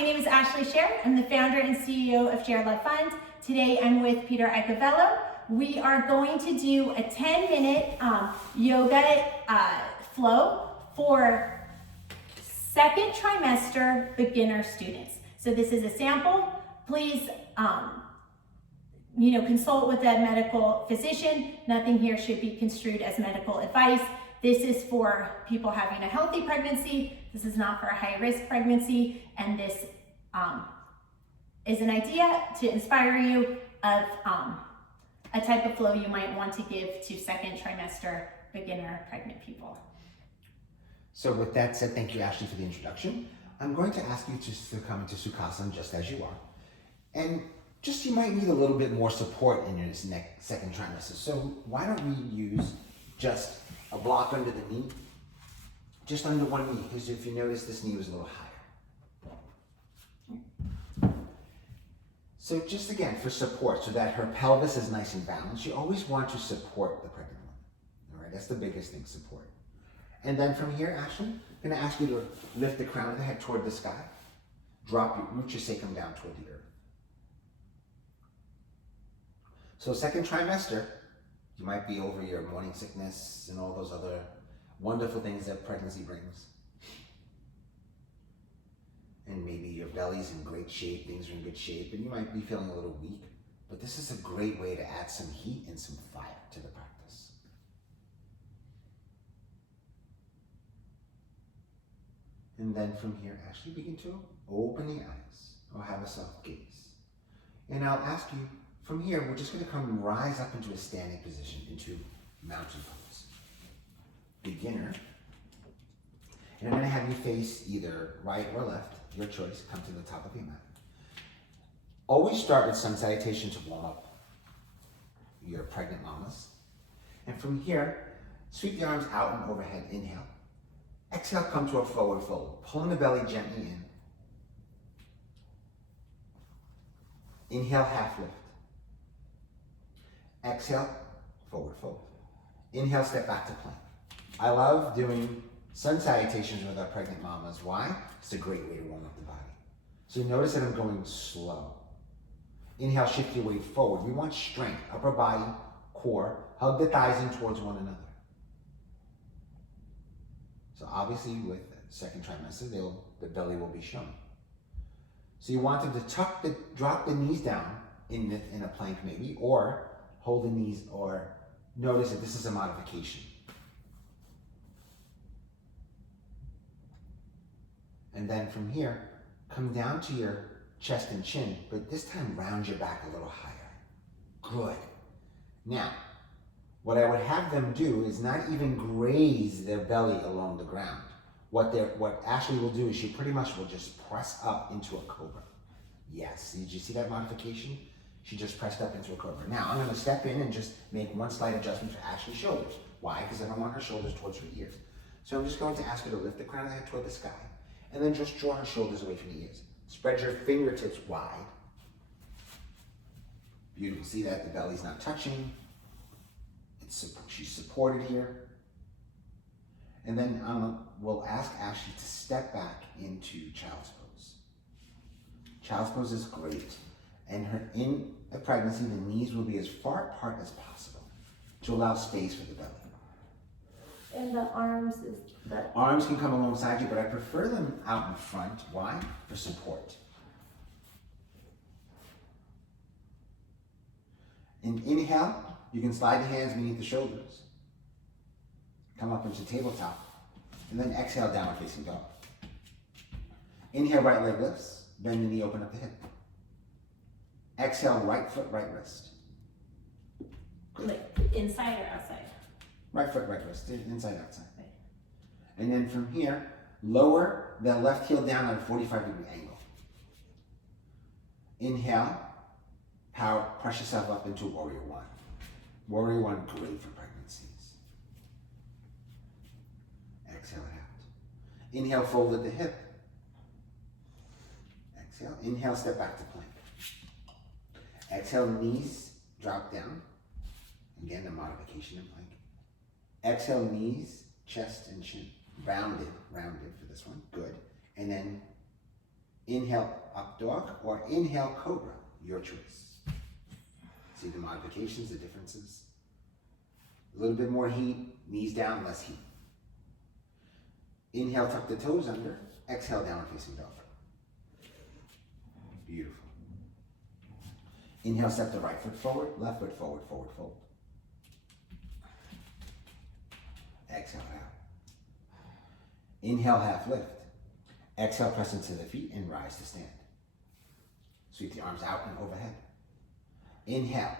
my name is Ashley Scher. I'm the founder and CEO of ShareLove.Fund. Today I'm with Peter Icovello. We are going to do a 10-minute yoga flow for second trimester beginner students. So this is a sample. Please consult with a medical physician. Nothing here should be construed as medical advice. This is for people having a healthy pregnancy. This is not for a high-risk pregnancy. And this is an idea to inspire you of a type of flow you might want to give to second trimester beginner pregnant people. So with that said, thank you, Ashley, for the introduction. I'm going to ask you to come into Sukhasana just as you are. And just you might need a little bit more support in your second trimester. So why don't we use just a block under the knee, just under one knee, because if you notice, this knee was a little higher. So just again, for support, so that her pelvis is nice and balanced, you always want to support the pregnant woman. All right, that's the biggest thing, support. And then from here, Ashley, I'm gonna ask you to lift the crown of the head toward the sky. Root your sacrum down toward the earth. So second trimester, you might be over your morning sickness and all those other wonderful things that pregnancy brings. And maybe your belly's in great shape, things are in good shape, and you might be feeling a little weak. But this is a great way to add some heat and some fire to the practice. And then from here, actually begin to open the eyes or have a soft gaze. And I'll ask you, from here, we're just going to come and rise up into a standing position, into mountain pose. Beginner. And I'm going to have you face either right or left, your choice. Come to the top of your mat. Always start with sun salutation to warm up your pregnant mamas. And from here, sweep the arms out and overhead. Inhale. Exhale, come to a forward fold. Pulling the belly gently in. Inhale, half lift. Exhale, forward fold. Inhale, step back to plank. I love doing sun salutations with our pregnant mamas. Why? It's a great way to warm up the body. So notice that I'm going slow. Inhale, shift your weight forward. We want strength, upper body, core. Hug the thighs in towards one another. So obviously with second trimester, the belly will be shown. So you want them to drop the knees down in a plank maybe, or hold the knees, or notice that this is a modification. And then from here, come down to your chest and chin, but this time round your back a little higher. Good. Now, what I would have them do is not even graze their belly along the ground. What Ashley will do is she pretty much will just press up into a cobra. Yes, did you see that modification? She just pressed up into a cobra. Now, I'm gonna step in and just make one slight adjustment for Ashley's shoulders. Why? Because I don't want her shoulders towards her ears. So I'm just going to ask her to lift the crown of the head toward the sky, and then just draw her shoulders away from the ears. Spread your fingertips wide. Beautiful, see that? The belly's not touching. She's supported here. And then we'll ask Ashley to step back into child's pose. Child's pose is great. And in a pregnancy, the knees will be as far apart as possible to allow space for the belly. And the arms Arms can come alongside you, but I prefer them out in front. Why? For support. And inhale, you can slide the hands beneath the shoulders. Come up into tabletop. And then exhale, downward facing dog. Inhale, right leg lifts. Bend the knee, open up the hip. Exhale, right foot, right wrist. Good. like inside or outside? Right foot, right wrist, inside, outside. Right. And then from here, lower the left heel down at a 45-degree angle. Inhale, press yourself up into Warrior One. Warrior One, great for pregnancies. Exhale it out. Inhale, fold at the hip. Exhale, inhale, step back to plank. Exhale, knees drop down. Again, a modification in plank. Exhale, knees, chest and chin. Rounded for this one, good. And then Inhale, up dog, or inhale, cobra, your choice. See the modifications, the differences? A little bit more heat, knees down, less heat. Inhale, tuck the toes under. Exhale, downward facing dog. Beautiful. Inhale, step the right foot forward, left foot forward, forward fold. Exhale out. Inhale, half lift. Exhale, press into the feet and rise to stand. Sweep the arms out and overhead. Inhale,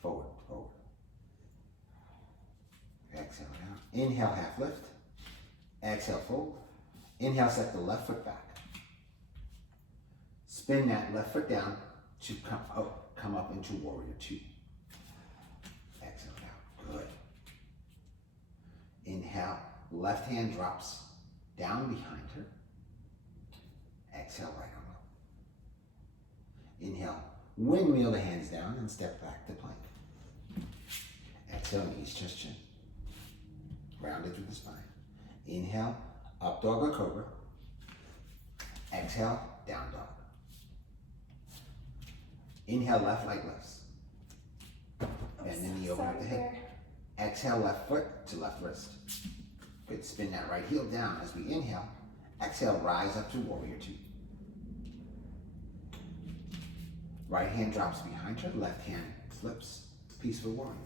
forward, forward. Exhale out. Inhale, half lift. Exhale, fold. Inhale, step the left foot back. Spin that left foot down to come up into warrior two. Exhale out. Good. Inhale, left hand drops down behind her. Exhale, right arm up. Inhale, windmill the hands down and step back to plank. Exhale, knees, chest, chin. Rounded through the spine. Inhale, up dog or cobra. Exhale, down dog. Inhale, left leg lifts. Bend the knee over at the hip. Exhale, left foot to left wrist. Good, spin that right heel down as we inhale. Exhale, rise up to warrior two. Right hand drops behind her, left hand flips, peaceful warrior.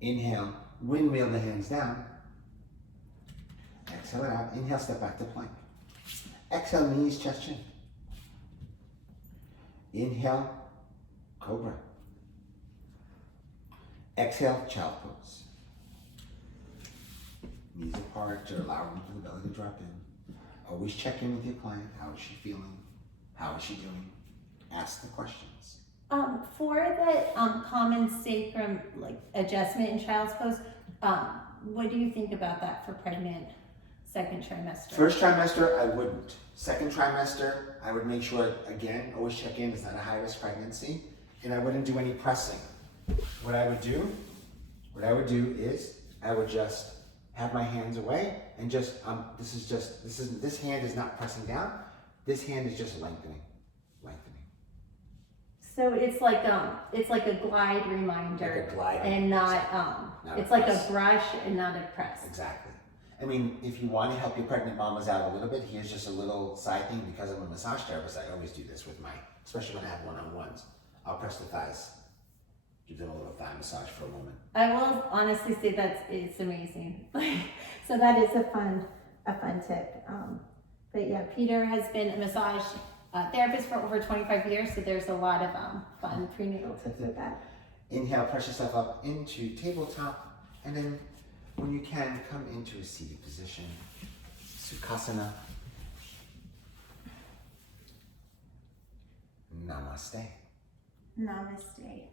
Inhale, windmill the hands down. Exhale it out, inhale, step back to plank. Exhale, knees, chest, chin. Inhale, cobra. Exhale, child pose. Knees apart to allow room for the belly to drop in. Always check in with your client. How is she feeling? How is she doing? Ask the questions. For the common sacrum adjustment in child's pose, what do you think about that for pregnant second trimester? First trimester, I wouldn't. Second trimester, I would make sure, again, always check in. It's not a high-risk pregnancy. And I wouldn't do any pressing. What I would do is I would just have my hands away and just, this hand is not pressing down. This hand is just lengthening. So it's like a glide reminder. Like a glide. And not it's like a brush and not a press. Exactly. I mean, if you want to help your pregnant mamas out a little bit, here's just a little side thing. Because I'm a massage therapist, I always do this with especially when I have one-on-ones. I'll press the thighs. Give them a little thigh massage for a moment. I will honestly say it's amazing. So that is a fun tip. But yeah, Peter has been a massage therapist for over 25 years, so there's a lot of fun prenatal tips with that. Inhale, press yourself up into tabletop, and then when you can, come into a seated position. Sukhasana. Namaste. Namaste.